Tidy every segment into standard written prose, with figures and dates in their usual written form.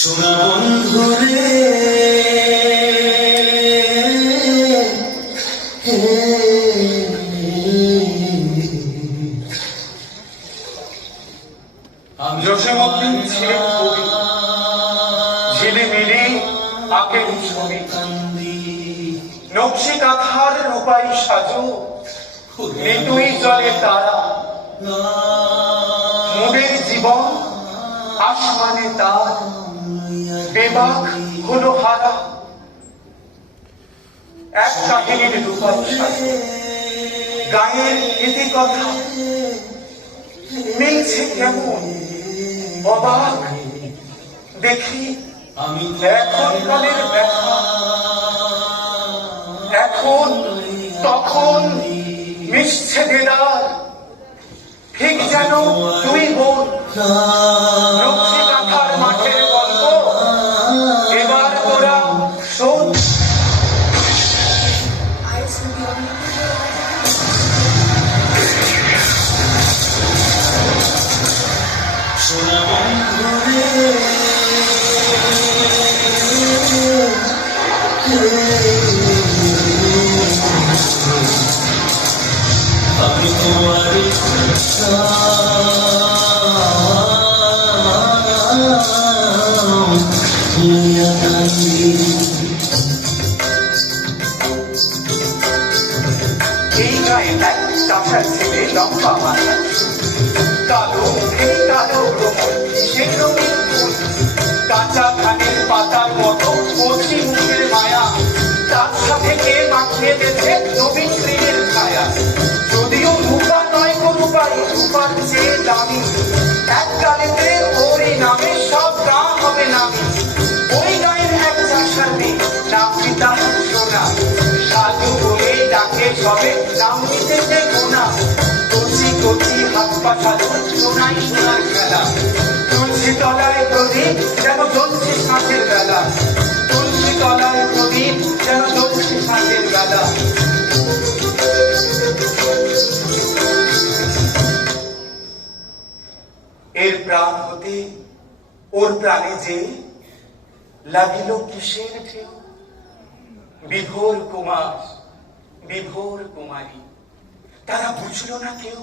সোনা বন্ধু রে জসীমউদ্দিন ছিলেন কবি, ঝিলিমিলি আঁকেন ছবি, নকশি কাঁথার রূপাই সাজো, নিতুই জলে তারা, মোদের জীবন আসমানে তার, বেবাক হলো হারা। এক কাহিনীর রূপাই সাজো, গায়ের ইতি কথা মিলছে কেমন অবাক দেখি আমি এখন কালের ব্যথা, এখন তখন মিশছে দেদার, ঠিক যেন তুই বোন নকশি কাঁথার মাঠের গল্প, এবার তোরা শোন। সোনা বন্ধু রে আমি তোমার এই গায়ে এক চাষার ছেলে লম্বা মাথা, কালো মুখে কালো ভ্রমণ, সে রঙিন ফুল, কাঁচা ধানের পাতার মতো কচি মুখের মায়া, তার সাথে কে মাখিয়ে বেঁধে নবীন প্রেমের ছায়া। যদিও রূপা নয় গো রূপাই, রূপার চেয়ে দামি, এক গানেতে ওরই নামে সব গা হবে নামি। ওই গায়ের এক চাষার মেয়ে, নাম পিতা সোনা, সাধু বলে ডাকে সবে, নাম নিতে সে গোনা। কচি কচি হাত পা সাধু, সোনাই সোনার খেলা, তুলসী তলায় প্রদীপ যেন জ্বলছে সাঁঝের বেলা, তুলসী তলায় প্রদীপ যেন জ্বলছে সাঁঝের বেলা। এর প্রাণ হতে ওর প্রাণে যে লাগিল কিসের ঢেউ, বিভোর কুমার বিভোর কুমারী, তারা বুঝল না কেউ।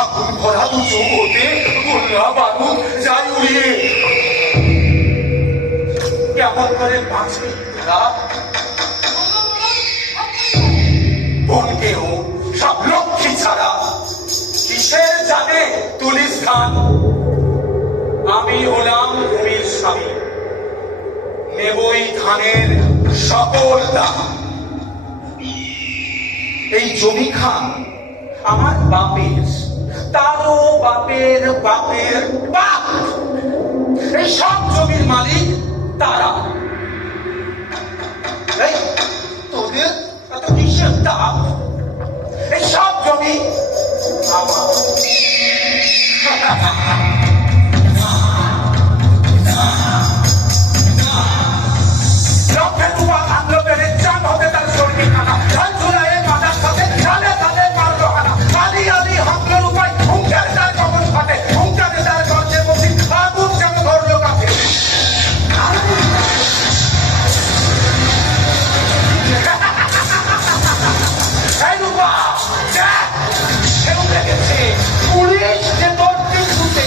আগুন ভরা দু চৌকোতে গোল্লা বারুদ যায় উড়িয়ে, কেমন করে বাঁচবে তারা? বনকেও সব লক্ষ্মী ছাড়া কিসের জানে তুলিস খান? আমি হলাম ভূমির স্বামী, নেবই ধানের সকল দাম। এই জমি খান আমার বাপের, তারও বাপের বাপের বাপ। এই সব জমির মালিক তারা। এই তোদের এত কিসের দাম? এই সব জমি আমার। লক্ষে রূপা আনলো পেরে চান হতে তার শরীর খানা, ধান ঝুলাইয়ে মাদার সাথে ধানে ধানে মারলো হানা। আলি আলি হকলের উপায় হুঙ্কার তার কবর ফাটে, হুঙ্কারে তার গর্জে বসি আগুন যেন ধরলো কাছে। এই রূপা কেউ দেখেছে পুলিশ যে তোর পিছুতে।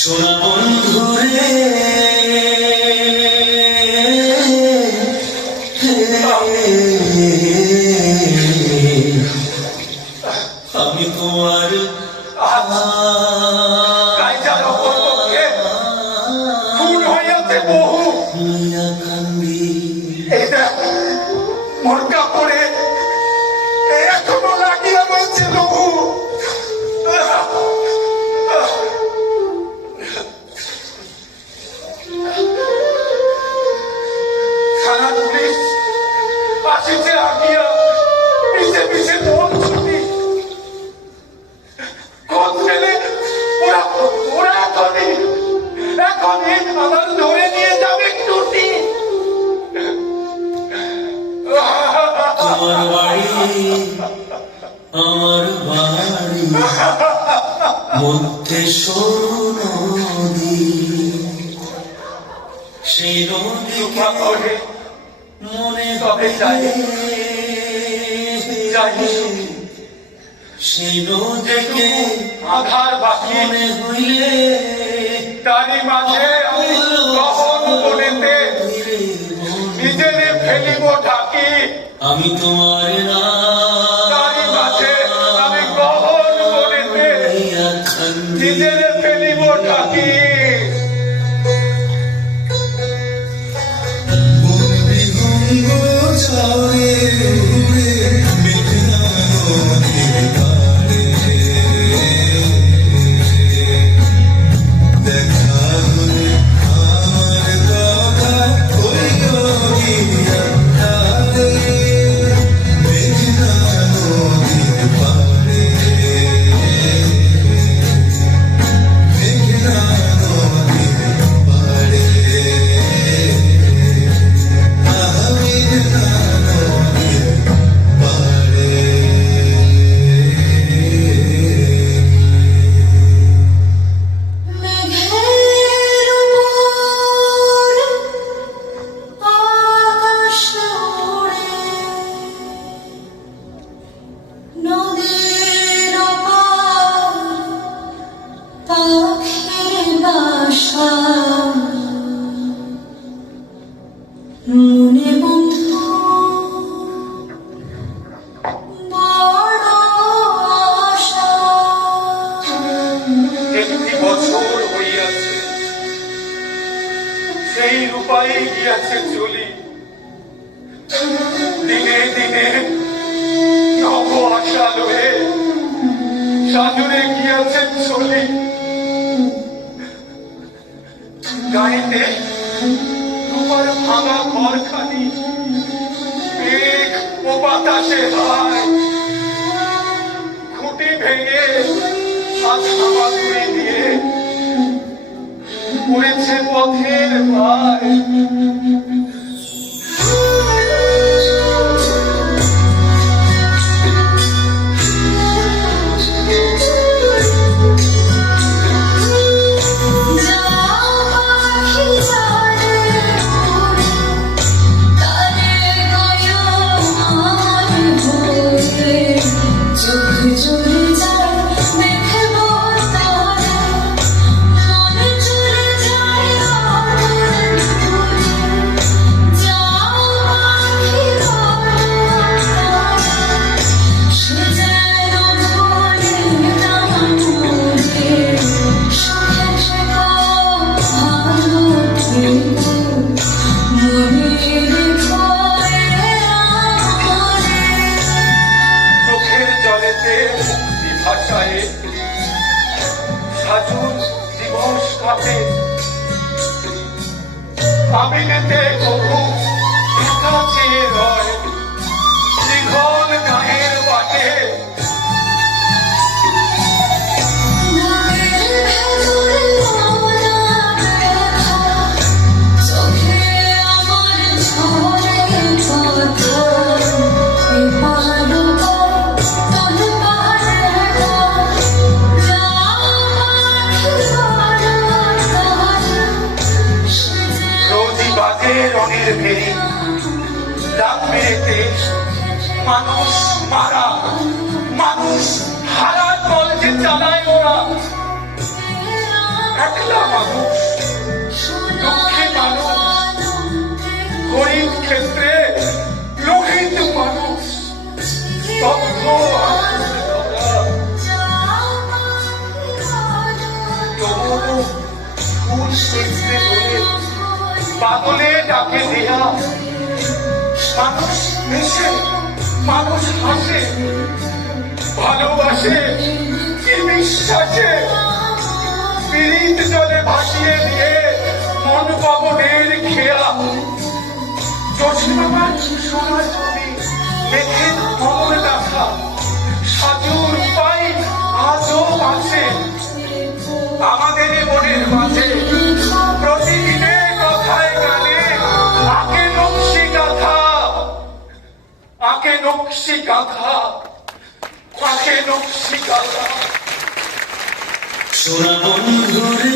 সোনা বন্ধু রে, আমি তোমার কাইজার ওপর পক্ষে খুন হইয়াছে বহু। লইয়া কান্দি। এই দেখ মোর কাপড়ে এখনো লাগিয়া বলছে বহু। থানা পুলিশ আসিছে আগিয়া পিছে পিছে মোর ছুটি। খোঁজ পেলে ওরা ওরা এখনই আমার ধরে নিয়ে যাবে টুটি। তোমার বাড়ি আমার বাড়ি, মধ্যে সরু নদী। সেই সুখা নদীকে করে মনে তবে যাই যাই সেই নদীকে আধার বাকি মনে হইলে তারই মাঝে আমি কখন বলেতে নিজের ফেলিব ঢাকি। আমি তোমার না তারই মাঝে আমি কখন বলেতে নিজের ফেলিব ঢাকি। মনে বন্ধু বড় আশা। একটি বছর হইয়াছে সেই রূপায় গিয়াছে চলি। দিনে দিনে নব আশা লয়ে সাজুরে গিয়াছে চলি। গাড়িতে রূপার ভাঙা ঘরখানি মেঘ ও বাতাসে হায়। খুঁটি ভেঙে আজ হামাগুড়ি দিয়ে পড়েছে পথের পায়। চলে যায় হাতে আবিলেতে কবু একা চেয়ে রয় দীঘল গায়ের বাটে রোজই বাজে রনির ভেরি রাত মেরেতে মানুষ মারা মানুষ হারার বল যে চালায় ওরা একলা মানুষ দুঃখী মানুষ গরিব ক্ষেত্রে লোহিত মানুষ স্তব্ধ আনন্দে ভরা। তবুও ফুল সৃষ্টি বলে বাদলে ডাকে দেয়া মানুষ মিশে মানুষ হাসে ভালোবাসে কি বিশ্বাসে পীড়িত জলে ভাসিয়ে দিয়ে মন পাবনের খেয়া জসিমামার সোনার ছবি দেখে কমল দেখা সাজুর পাই আজও আছে আমাদের মনের মাঝে প্রতিদিনে কথায় গানে আঁকে নকশি গাথা আঁকে নকশি গাথা আঁকে নকশি গাথা সোনা বন্ধুরে